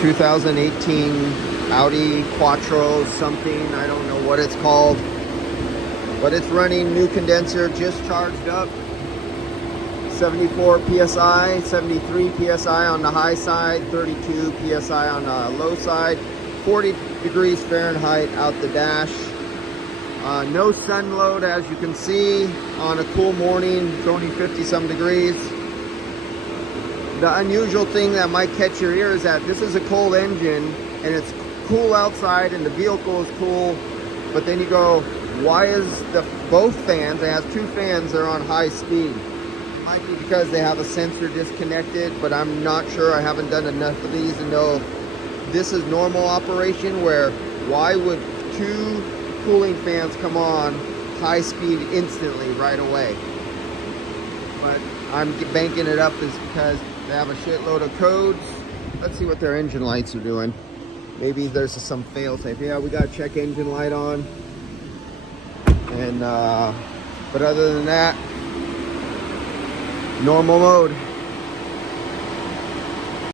2018 Audi Quattro something. I don't know what it's called. But it's running new condenser, just charged up. 74 PSI, 73 PSI on the high side, 32 PSI on the low side, 40 degrees Fahrenheit out the dash. No sun load, as you can see. On a cool morning, it's only 50 some degrees. The unusual thing that might catch your ear is that this is a cold engine and it's cool outside and the vehicle is cool, but then you go, why is both fans, it has two fans, they're on high speed? It might be because they have a sensor disconnected, but I'm not sure. I haven't done enough of these to know if this is normal operation, where why would two cooling fans come on high speed instantly right away? But I'm banking it up is because they have a shitload of codes. Let's see what their engine lights are doing. Maybe there's some fail-safe. Yeah, we got to check engine light on. And but other than that, normal mode.